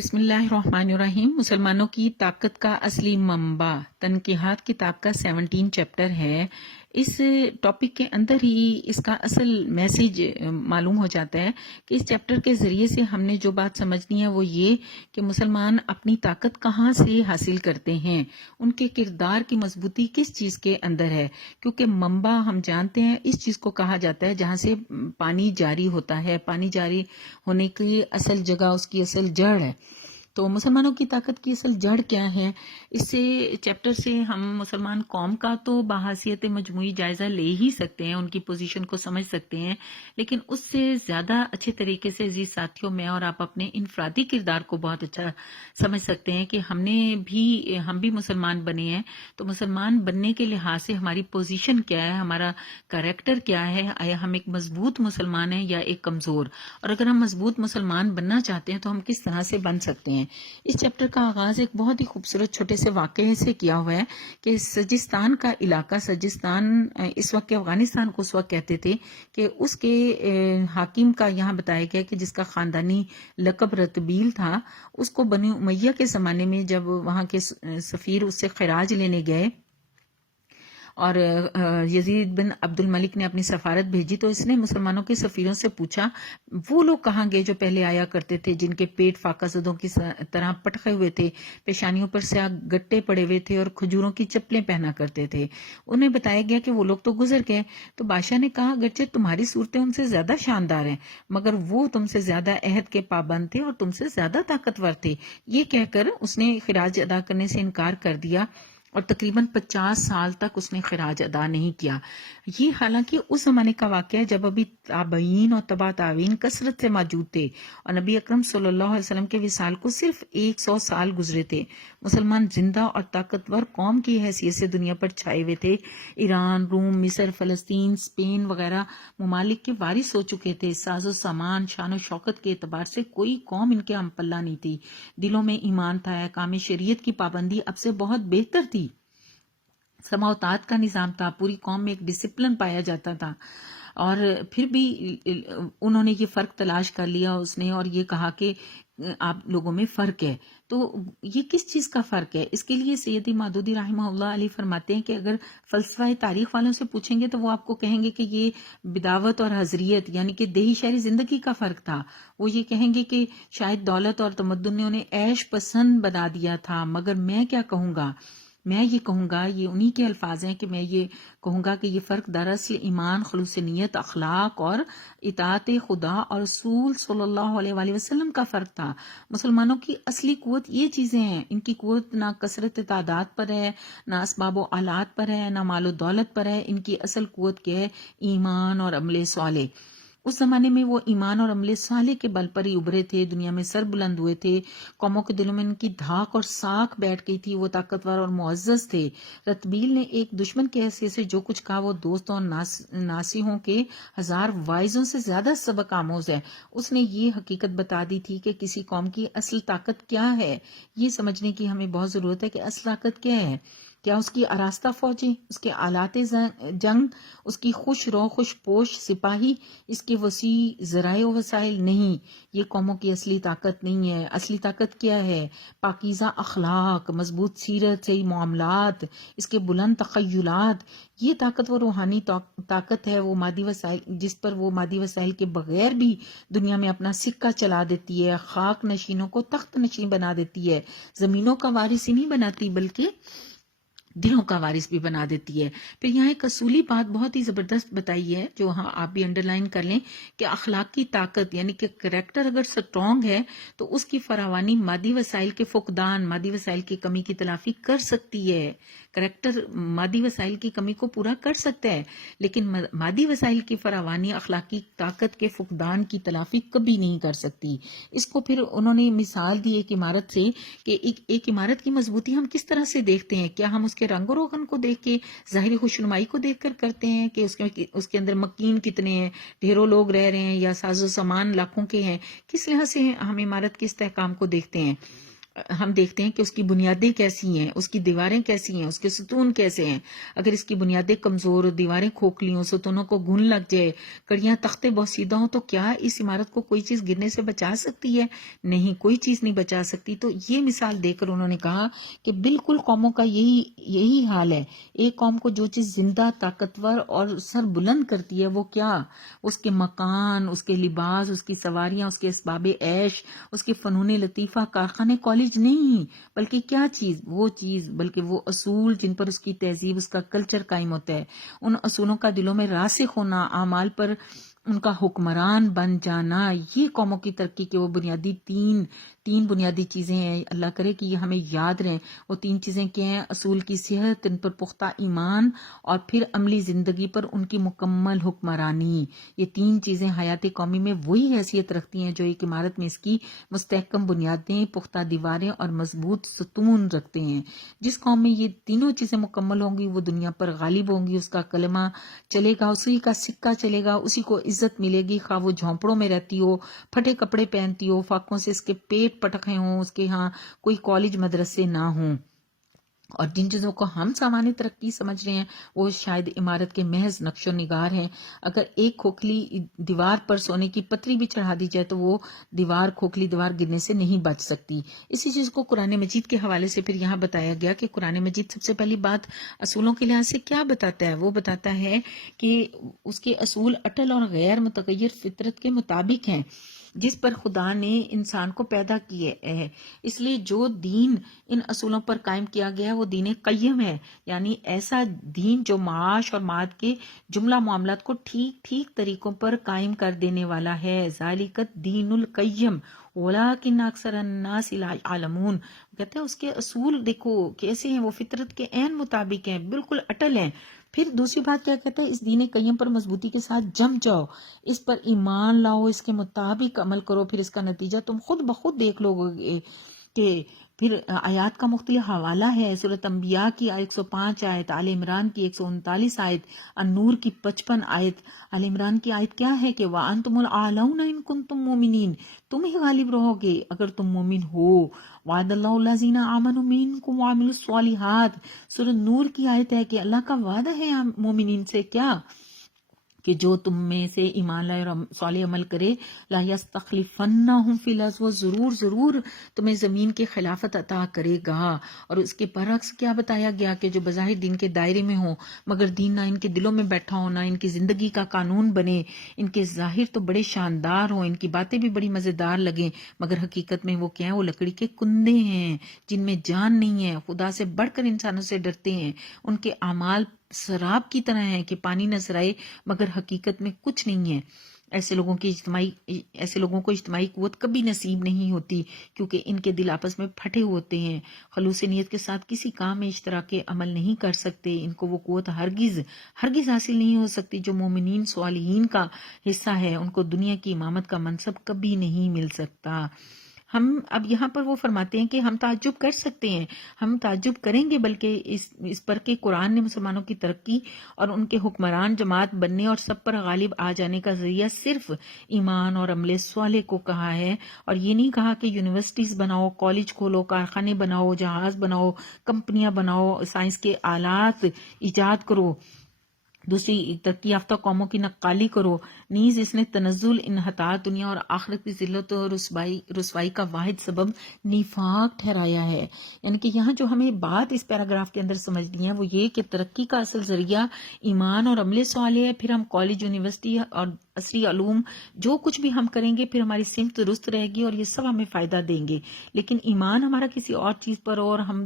بسم اللہ الرحمن الرحیم۔ مسلمانوں کی طاقت کا اصلی منبع تنقیحات کتاب کا 17 چیپٹر ہے۔ اس ٹاپک کے اندر ہی اس کا اصل میسیج معلوم ہو جاتا ہے کہ اس چیپٹر کے ذریعے سے ہم نے جو بات سمجھنی ہے وہ یہ کہ مسلمان اپنی طاقت کہاں سے حاصل کرتے ہیں، ان کے کردار کی مضبوطی کس چیز کے اندر ہے، کیونکہ منبع ہم جانتے ہیں اس چیز کو کہا جاتا ہے جہاں سے پانی جاری ہوتا ہے۔ پانی جاری ہونے کی اصل جگہ، اس کی اصل جڑ ہے۔ تو مسلمانوں کی طاقت کی اصل جڑ کیا ہے، اس سے چیپٹر سے ہم مسلمان قوم کا تو بحیثیت مجموعی جائزہ لے ہی سکتے ہیں، ان کی پوزیشن کو سمجھ سکتے ہیں، لیکن اس سے زیادہ اچھے طریقے سے عزیز ساتھیوں میں اور آپ اپنے انفرادی کردار کو بہت اچھا سمجھ سکتے ہیں کہ ہم بھی مسلمان بنے ہیں، تو مسلمان بننے کے لحاظ سے ہماری پوزیشن کیا ہے، ہمارا کریکٹر کیا ہے، آیا ہم ایک مضبوط مسلمان ہیں یا ایک کمزور، اور اگر ہم مضبوط مسلمان بننا چاہتے ہیں تو ہم کس طرح سے بن سکتے ہیں۔ اس چیپٹر کا آغاز ایک بہت ہی خوبصورت چھوٹے سے واقعے سے کیا ہوا ہے کہ سجستان کا علاقہ، سجستان اس وقت کے افغانستان کو اس وقت کہتے تھے، کہ اس کے حاکم کا یہاں بتایا گیا کہ جس کا خاندانی لقب رتبیل تھا، اس کو بنی امیہ کے زمانے میں جب وہاں کے سفیر اس سے خراج لینے گئے اور یزید بن عبد الملک نے اپنی سفارت بھیجی، تو اس نے مسلمانوں کے سفیروں سے پوچھا وہ لوگ کہاں گئے جو پہلے آیا کرتے تھے، جن کے پیٹ فاقہ زدوں کی طرح پٹخے ہوئے تھے، پیشانیوں پر سیاہ گٹے پڑے ہوئے تھے اور کھجوروں کی چپلیں پہنا کرتے تھے۔ انہیں بتایا گیا کہ وہ لوگ تو گزر گئے۔ تو بادشاہ نے کہا اگرچہ تمہاری صورتیں ان سے زیادہ شاندار ہیں، مگر وہ تم سے زیادہ عہد کے پابند تھے اور تم سے زیادہ طاقتور تھے۔ یہ کہہ کر اس نے خراج ادا کرنے سے انکار کر دیا اور تقریباً 50 سال تک اس نے خراج ادا نہیں کیا۔ یہ حالانکہ اس زمانے کا واقعہ ہے جب ابھی تابعین اور تبع تابعین کثرت سے موجود تھے اور نبی اکرم صلی اللہ علیہ وسلم کے وصال کو صرف 100 سال گزرے تھے۔ مسلمان زندہ اور طاقتور قوم کی حیثیت سے دنیا پر چھائے ہوئے تھے۔ ایران، روم، مصر، فلسطین، اسپین وغیرہ ممالک کے وارث ہو چکے تھے۔ ساز و سامان، شان و شوکت کے اعتبار سے کوئی قوم ان کے ہم پلہ نہیں تھی۔ دلوں میں ایمان تھا، احکام شریعت کی پابندی اب سے بہت بہتر تھی، سماوتات کا نظام تھا، پوری قوم میں ایک ڈسپلن پایا جاتا تھا، اور پھر بھی انہوں نے یہ فرق تلاش کر لیا اس نے اور یہ کہا کہ آپ لوگوں میں فرق ہے۔ تو یہ کس چیز کا فرق ہے؟ اس کے لیے سیدی مودودی رحمہ اللہ علیہ فرماتے ہیں کہ اگر فلسفہ تاریخ والوں سے پوچھیں گے تو وہ آپ کو کہیں گے کہ یہ بداوت اور حضریت یعنی کہ دیہی شہری زندگی کا فرق تھا۔ وہ یہ کہیں گے کہ شاید دولت اور تمدن نے انہیں عیش پسند بنا دیا تھا، مگر میں کیا کہوں گا، میں یہ کہوں گا، یہ انہی کے الفاظ ہیں کہ میں یہ کہوں گا کہ یہ فرق دراصل ایمان، خلوص نیت، اخلاق اور اطاعت خدا اور رسول صلی اللہ علیہ وآلہ وسلم کا فرق تھا۔ مسلمانوں کی اصلی قوت یہ چیزیں ہیں، ان کی قوت نہ کثرت تعداد پر ہے، نہ اسباب و آلات پر ہے، نہ مال و دولت پر ہے، ان کی اصل قوت کیا ہے؟ ایمان اور عمل صالح۔ اس زمانے میں وہ ایمان اور عمل صالح کے بل پر ہی ابھرے تھے، دنیا میں سر بلند ہوئے تھے، قوموں کے دلوں میں ان کی دھاک اور ساکھ بیٹھ گئی تھی، وہ طاقتور اور معزز تھے۔ رتبیل نے ایک دشمن کی حیثیت سے جو کچھ کہا وہ دوستوں اور ناصحوں کے 1000 واعظوں سے زیادہ سبق آموز ہے۔ اس نے یہ حقیقت بتا دی تھی کہ کسی قوم کی اصل طاقت کیا ہے۔ یہ سمجھنے کی ہمیں بہت ضرورت ہے کہ اصل طاقت کیا ہے۔ کیا اس کی آراستہ فوجیں، اس کے آلات جنگ، اس کی خوش رو خوش پوش سپاہی، اس کے وسیع ذرائع و وسائل؟ نہیں، یہ قوموں کی اصلی طاقت نہیں ہے۔ اصلی طاقت کیا ہے؟ پاکیزہ اخلاق، مضبوط سیرت، صحیح معاملات، اس کے بلند تخیلات۔ یہ طاقت وہ روحانی طاقت ہے، وہ مادی وسائل جس پر وہ مادی وسائل کے بغیر بھی دنیا میں اپنا سکہ چلا دیتی ہے، خاک نشینوں کو تخت نشین بنا دیتی ہے، زمینوں کا وارث ہی نہیں بناتی بلکہ دلوں کا وارث بھی بنا دیتی ہے۔ پھر یہاں ایک اصولی بات بہت ہی زبردست بتائی ہے جو ہاں آپ بھی انڈر لائن کر لیں کہ اخلاقی طاقت یعنی کہ کریکٹر اگر سٹرونگ ہے تو اس کی فراوانی مادی وسائل کے فقدان، مادی وسائل کی کمی کی تلافی کر سکتی ہے۔ کریکٹر مادی وسائل کی کمی کو پورا کر سکتا ہے، لیکن مادی وسائل کی فراوانی اخلاقی طاقت کے فقدان کی تلافی کبھی نہیں کر سکتی۔ اس کو پھر انہوں نے مثال دی ایک عمارت سے کہ ایک عمارت کی مضبوطی ہم کس طرح سے دیکھتے ہیں؟ کیا ہم اس کے رنگ و روغن کو دیکھ کے، ظاہری خوشنمائی کو دیکھ کر کرتے ہیں کہ اس کے اندر مکین کتنے ہیں، ڈھیروں لوگ رہ رہے ہیں، یا ساز و سامان لاکھوں کے ہیں؟ کس لحاظ سے ہم عمارت کے استحکام کو دیکھتے ہیں؟ ہم دیکھتے ہیں کہ اس کی بنیادیں کیسی ہیں، اس کی دیواریں کیسی ہیں، اس کے ستون کیسے ہیں۔ اگر اس کی بنیادیں کمزور، دیواریں کھوکھلی ہوں، ستونوں کو گھن لگ جائے، کڑیاں تختے بوسیدہ ہوں، تو کیا اس عمارت کو کوئی چیز گرنے سے بچا سکتی ہے؟ نہیں، کوئی چیز نہیں بچا سکتی۔ تو یہ مثال دے کر انہوں نے کہا کہ بالکل قوموں کا یہی حال ہے۔ ایک قوم کو جو چیز زندہ، طاقتور اور سر بلند کرتی ہے وہ کیا؟ اس کے مکان، اس کے لباس، اس کی سواریاں، اس کے اسباب عیش، اس کے فنون لطیفہ، کارخانے، کالج نہیں، بلکہ کیا چیز؟ وہ چیز، بلکہ وہ اصول جن پر اس کی تہذیب، اس کا کلچر قائم ہوتا ہے۔ ان اصولوں کا دلوں میں راسخ ہونا، اعمال پر ان کا حکمران بن جانا، یہ قوموں کی ترقی کے وہ بنیادی تین بنیادی چیزیں ہیں۔ اللہ کرے کہ یہ ہمیں یاد رہیں۔ وہ تین چیزیں کیا ہیں؟ اصول کی صحت، ان پر پختہ ایمان، اور پھر عملی زندگی پر ان کی مکمل حکمرانی۔ یہ تین چیزیں حیات قومی میں وہی حیثیت رکھتی ہیں جو ایک عمارت میں اس کی مستحکم بنیادیں، پختہ دیواریں اور مضبوط ستون رکھتے ہیں۔ جس قوم میں یہ تینوں چیزیں مکمل ہوں گی وہ دنیا پر غالب ہوں گی، اس کا کلمہ چلے گا، اسی کا سکہ چلے گا، اسی کو عزت ملے گی، خواہ وہ جھونپڑوں میں رہتی ہو، پھٹے کپڑے پہنتی ہو، فاقوں سے اس کے پیٹ پٹکے ہوں، اس کے ہاں کوئی کالج مدرسے نہ ہوں۔ اور جن چیزوں کو ہم سامانی ترقی سمجھ رہے ہیں وہ شاید عمارت کے محض نقش و نگار ہیں۔ اگر ایک کھوکھلی دیوار پر سونے کی پتری بھی چڑھا دی جائے تو وہ کھوکھلی دیوار گرنے سے نہیں بچ سکتی۔ اسی چیز کو قرآن مجید کے حوالے سے پھر یہاں بتایا گیا کہ قرآن مجید سب سے پہلی بات اصولوں کے لحاظ سے کیا بتاتا ہے؟ وہ بتاتا ہے کہ اس کے اصول اٹل اور غیر متغیر فطرت کے مطابق ہیں جس پر خدا نے انسان کو پیدا کیے ہے۔ اس لیے جو دین ان اصولوں پر قائم کیا گیا ہے وہ دین قیم ہے، یعنی ایسا دین جو معاش اور معاد کے جملہ معاملات کو ٹھیک ٹھیک طریقوں پر قائم کر دینے والا ہے۔ ذالک الدین القیم ولکن اکثر الناس لا یعلمون۔ کہتے ہیں اس کے اصول دیکھو کیسے ہیں، وہ فطرت کے عین مطابق ہیں، بالکل اٹل ہیں۔ پھر دوسری بات کیا کہتا ہے؟ اس دین قیم پر مضبوطی کے ساتھ جم جاؤ، اس پر ایمان لاؤ، اس کے مطابق عمل کرو، پھر اس کا نتیجہ تم خود بخود دیکھ لو گے کہ پھر آیات کا مختلف حوالہ ہے۔ سورۃ انبیاء کی 105 آیت، آل عمران کی 139 آیت، النور کی 55 آیت۔ آل عمران کی آیت کیا ہے کہ وَأَنْتُمُ الْأَعْلَوْنَ إِن كُنتُم مُؤْمِنِينَ، تم ہی غالب رہو گے اگر تم مومن ہو۔ وعد اللہ الذین آمنوا منکم وعملوا الصالحات، سورۃ نور کی آیت ہے کہ اللہ کا وعدہ ہے مومنین سے کیا؟ کہ جو تم میں سے ایمان لائے اور صالح عمل کرے، لا یستخلفنہم فی الارض، وہ ضرور تمہیں زمین کی خلافت عطا کرے گا۔ اور اس کے برعکس کیا بتایا گیا کہ جو بظاہر دین کے دائرے میں ہوں مگر دین نہ ان کے دلوں میں بیٹھا ہو، نہ ان کی زندگی کا قانون بنے، ان کے ظاہر تو بڑے شاندار ہوں، ان کی باتیں بھی بڑی مزیدار لگیں، مگر حقیقت میں وہ کیا ہیں؟ وہ لکڑی کے کندے ہیں جن میں جان نہیں ہے، خدا سے بڑھ کر انسانوں سے ڈرتے ہیں۔ ان کے اعمال سراب کی طرح ہیں کہ پانی نظر آئے مگر حقیقت میں کچھ نہیں ہے۔ ایسے لوگوں کو اجتماعی قوت کبھی نصیب نہیں ہوتی کیونکہ ان کے دل آپس میں پھٹے ہوتے ہیں، خلوص نیت کے ساتھ کسی کام میں اشتراک عمل نہیں کر سکتے۔ ان کو وہ قوت ہرگز حاصل نہیں ہو سکتی جو مومنین صالحین کا حصہ ہے۔ ان کو دنیا کی امامت کا منصب کبھی نہیں مل سکتا۔ ہم اب یہاں پر وہ فرماتے ہیں کہ ہم تعجب کر سکتے ہیں، ہم تعجب کریں گے بلکہ اس پر کہ قرآن نے مسلمانوں کی ترقی اور ان کے حکمران جماعت بننے اور سب پر غالب آ جانے کا ذریعہ صرف ایمان اور عمل صالح کو کہا ہے، اور یہ نہیں کہا کہ یونیورسٹیز بناؤ، کالج کھولو، کارخانے بناؤ، جہاز بناؤ، کمپنیاں بناؤ، سائنس کے آلات ایجاد کرو، دوسری ترقی یافتہ قوموں کی نقالی کرو۔ نیز اس نے تنزل، انحطاط، دنیا اور آخرت کی ذلت اور رسوائی کا واحد سبب نفاق ٹھہرایا ہے۔ یعنی کہ یہاں جو ہمیں بات اس پیراگراف کے اندر سمجھنی ہے وہ یہ کہ ترقی کا اصل ذریعہ ایمان اور عمل صالح ہے، پھر ہم کالج، یونیورسٹی اور عصری علوم جو کچھ بھی ہم کریں گے پھر ہماری سمت درست رہے گی اور یہ سب ہمیں فائدہ دیں گے۔ لیکن ایمان ہمارا کسی اور چیز پر اور ہم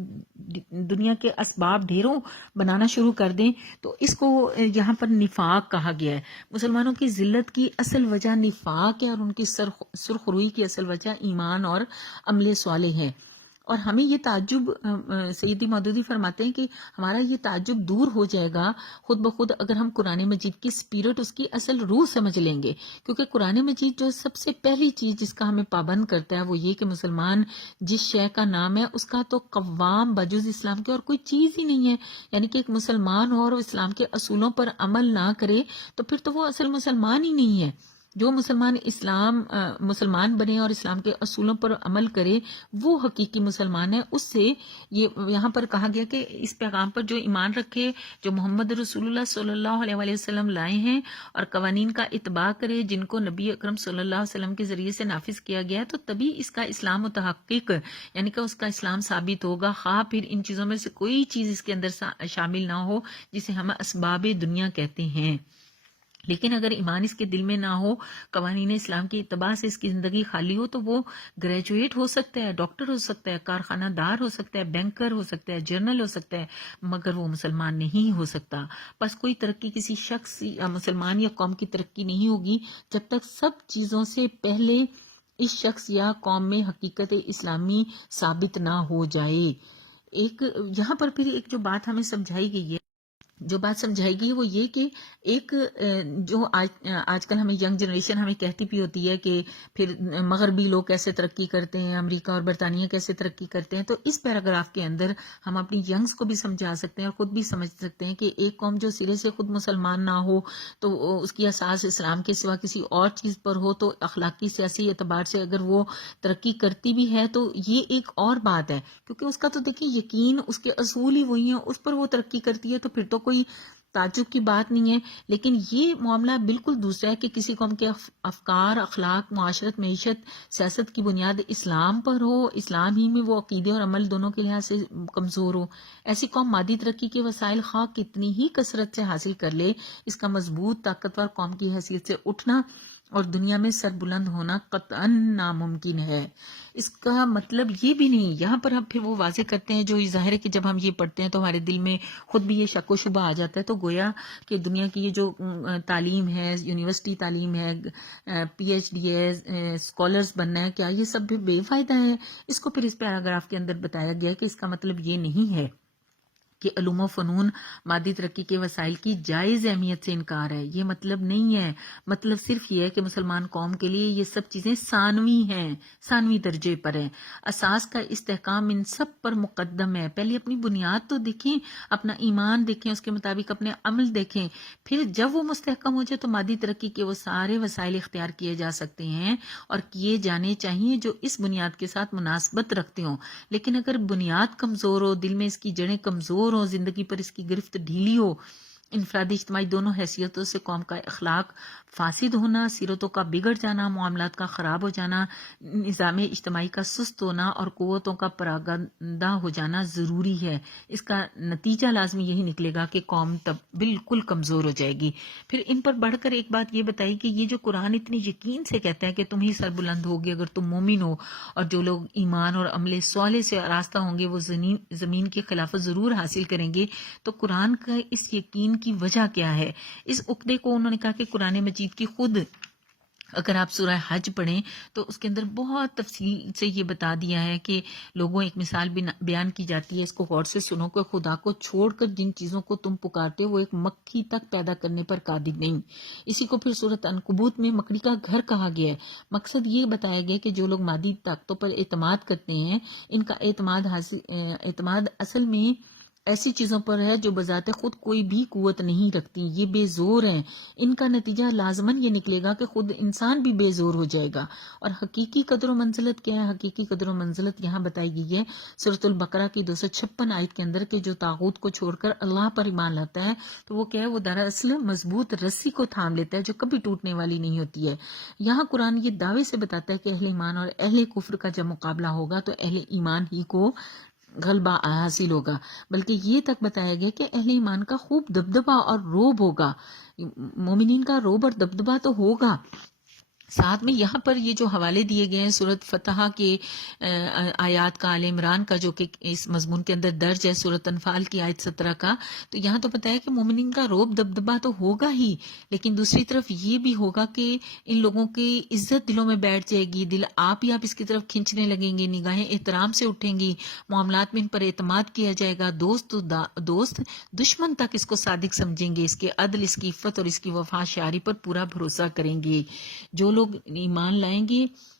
دنیا کے اسباب ڈھیروں بنانا شروع کر دیں تو اس کو یہاں پر نفاق کہا گیا ہے۔ مسلمانوں کی ذلت کی اصل وجہ نفاق ہے اور ان کی سرخروئی کی اصل وجہ ایمان اور عمل صالح ہے۔ اور ہمیں یہ تعجب، سیدی مودودی فرماتے ہیں کہ ہمارا یہ تعجب دور ہو جائے گا خود بخود اگر ہم قرآن مجید کی اسپرٹ، اس کی اصل روح سمجھ لیں گے، کیونکہ قرآن مجید جو سب سے پہلی چیز جس کا ہمیں پابند کرتا ہے وہ یہ کہ مسلمان جس شے کا نام ہے اس کا تو قوام بجز اسلام کے اور کوئی چیز ہی نہیں ہے۔ یعنی کہ ایک مسلمان اور اسلام کے اصولوں پر عمل نہ کرے تو پھر تو وہ اصل مسلمان ہی نہیں ہے۔ جو مسلمان بنے اور اسلام کے اصولوں پر عمل کرے وہ حقیقی مسلمان ہے. اس سے یہ یہاں پر کہا گیا کہ اس پیغام پر جو ایمان رکھے، جو محمد رسول اللہ صلی اللہ علیہ وآلہ وسلم لائے ہیں اور قوانین کا اتباع کرے جن کو نبی اکرم صلی اللہ علیہ وسلم کے ذریعے سے نافذ کیا گیا ہے، تو تبھی اس کا اسلام متحقق یعنی کہ اس کا اسلام ثابت ہوگا، خواہ پھر ان چیزوں میں سے کوئی چیز اس کے اندر شامل نہ ہو جسے ہم اسباب دنیا کہتے ہیں. لیکن اگر ایمان اس کے دل میں نہ ہو، قوانین اسلام کی اتباع سے اس کی زندگی خالی ہو، تو وہ گریجویٹ ہو سکتا ہے، ڈاکٹر ہو سکتا ہے، کارخانہ دار ہو سکتا ہے، بینکر ہو سکتا ہے، جرنل ہو سکتا ہے، مگر وہ مسلمان نہیں ہو سکتا. بس کوئی ترقی کسی شخص یا مسلمان یا قوم کی ترقی نہیں ہوگی جب تک سب چیزوں سے پہلے اس شخص یا قوم میں حقیقت اسلامی ثابت نہ ہو جائے. ایک یہاں پر پھر ایک جو بات ہمیں سمجھائی گئی ہے، جو بات سمجھائی گئی وہ یہ کہ ایک جو آج کل ہمیں ینگ جنریشن ہمیں کہتی بھی ہوتی ہے کہ پھر مغربی لوگ کیسے ترقی کرتے ہیں، امریکہ اور برطانیہ کیسے ترقی کرتے ہیں. تو اس پیراگراف کے اندر ہم اپنی ینگز کو بھی سمجھا سکتے ہیں اور خود بھی سمجھ سکتے ہیں کہ ایک قوم جو سرے سے خود مسلمان نہ ہو تو اس کی اساس اسلام کے سوا کسی اور چیز پر ہو، تو اخلاقی سیاسی اعتبار سے اگر وہ ترقی کرتی بھی ہے تو یہ ایک اور بات ہے، کیونکہ اس کا تو دیکھیں یقین، اس کے اصول ہی وہی ہیں، اس پر وہ ترقی کرتی ہے، تو پھر تو کوئی تعجب کی بات نہیں ہے. لیکن یہ معاملہ بالکل دوسرا ہے کہ کسی قوم کے افکار، اخلاق، معاشرت، معیشت، سیاست کی بنیاد اسلام پر ہو، اسلام ہی میں وہ عقیدے اور عمل دونوں کے لحاظ سے کمزور ہو. ایسی قوم مادی ترقی کے وسائل خواہ کتنی ہی کثرت سے حاصل کر لے، اس کا مضبوط طاقتور قوم کی حیثیت سے اٹھنا اور دنیا میں سر بلند ہونا قطعاً ناممکن ہے. اس کا مطلب یہ بھی نہیں، یہاں پر ہم پھر وہ واضح کرتے ہیں جو ظاہر ہے کہ جب ہم یہ پڑھتے ہیں تو ہمارے دل میں خود بھی یہ شک و شبہ آ جاتا ہے. تو گویا کہ دنیا کی یہ جو تعلیم ہے، یونیورسٹی تعلیم ہے، پی ایچ ڈی ہے، اسکالرز بننا ہے، کیا یہ سب بھی بے فائدہ ہے؟ اس کو پھر اس پیراگراف کے اندر بتایا گیا کہ اس کا مطلب یہ نہیں ہے کہ علوم و فنون مادی ترقی کے وسائل کی جائز اہمیت سے انکار ہے. یہ مطلب نہیں ہے. مطلب صرف یہ ہے کہ مسلمان قوم کے لیے یہ سب چیزیں ثانوی ہیں، ثانوی درجے پر ہیں. اساس کا استحکام ان سب پر مقدم ہے. پہلے اپنی بنیاد تو دیکھیں، اپنا ایمان دیکھیں، اس کے مطابق اپنے عمل دیکھیں، پھر جب وہ مستحکم ہو جائے تو مادی ترقی کے وہ سارے وسائل اختیار کیے جا سکتے ہیں اور کیے جانے چاہیے جو اس بنیاد کے ساتھ مناسبت رکھتے ہوں. لیکن اگر بنیاد کمزور ہو، دل میں اس کی جڑیں کمزور ہو، زندگی پر اس کی گرفت ڈھیلی ہو، انفرادی اجتماعی دونوں حیثیتوں سے قوم کا اخلاق فاسد ہونا، سیرتوں کا بگڑ جانا، معاملات کا خراب ہو جانا، نظام اجتماعی کا سست ہونا اور قوتوں کا پراگندہ ہو جانا ضروری ہے. اس کا نتیجہ لازمی یہی نکلے گا کہ قوم تب بالکل کمزور ہو جائے گی. پھر ان پر بڑھ کر ایک بات یہ بتائی کہ یہ جو قرآن اتنی یقین سے کہتا ہے کہ تم ہی سر بلند ہوگے اگر تم مومن ہو، اور جو لوگ ایمان اور عمل صالح سے آراستہ ہوں گے وہ زمین کی خلافت ضرور حاصل کریں گے. تو قرآن کا اس یقین کی وجہ کیا ہے؟ اس عقدے کو انہوں نے کہا کہ قرآن مجید کی خود اگر آپ سورہ حج پڑھیں تو اس کے اندر بہت تفصیل سے یہ بتا دیا ہے کہ لوگوں ایک مثال بیان کی جاتی ہے، اس کو غور سے سنو کہ خدا کو چھوڑ کر جن چیزوں کو تم پکارتے وہ ایک مکھی تک پیدا کرنے پر قادر نہیں. اسی کو پھر سورۃ عنکبوت میں مکڑی کا گھر کہا گیا ہے. مقصد یہ بتایا گیا کہ جو لوگ مادی طاقتوں پر اعتماد کرتے ہیں، ان کا اعتماد اصل میں ایسی چیزوں پر ہے جو بذات خود کوئی بھی قوت نہیں رکھتی، یہ بے زور ہیں. ان کا نتیجہ لازماً یہ نکلے گا کہ خود انسان بھی بے زور ہو جائے گا. اور حقیقی قدر و منزلت کیا ہے؟ حقیقی قدر و منزلت یہاں بتائی گئی ہے سورۃ البقرہ کی 256 آیت کے اندر کہ جو طاغوت کو چھوڑ کر اللہ پر ایمان لاتا ہے تو وہ کیا ہے؟ وہ دراصل مضبوط رسی کو تھام لیتا ہے جو کبھی ٹوٹنے والی نہیں ہوتی ہے. یہاں قرآن یہ دعوے سے بتاتا ہے کہ اہل ایمان اور اہل کفر کا جب مقابلہ ہوگا تو اہل ایمان ہی کو غلبہ حاصل ہوگا. بلکہ یہ تک بتایا گیا کہ اہل ایمان کا خوب دبدبہ اور روب ہوگا. مومنین کا روب اور دبدبہ تو ہوگا. ساتھ میں یہاں پر یہ جو حوالے دیے گئے ہیں سورۃ فتح کے آیات کا، آل عمران کا جو کہ اس مضمون کے اندر درج ہے، سورۃ انفال کی آیت 17 کا، تو یہاں تو بتایا کہ مومنین کا روب دبدبہ تو ہوگا ہی، لیکن دوسری طرف یہ بھی ہوگا کہ ان لوگوں کی عزت دلوں میں بیٹھ جائے گی، دل آپ ہی آپ اس کی طرف کھنچنے لگیں گے، نگاہیں احترام سے اٹھیں گی، معاملات میں ان پر اعتماد کیا جائے گا، دوست دشمن تک اس کو صادق سمجھیں گے، اس کے عدل، اس کی عفت اور اس کی وفا شعاری پر پورا بھروسہ کریں گے. جو لوگ ایمان لائیں گے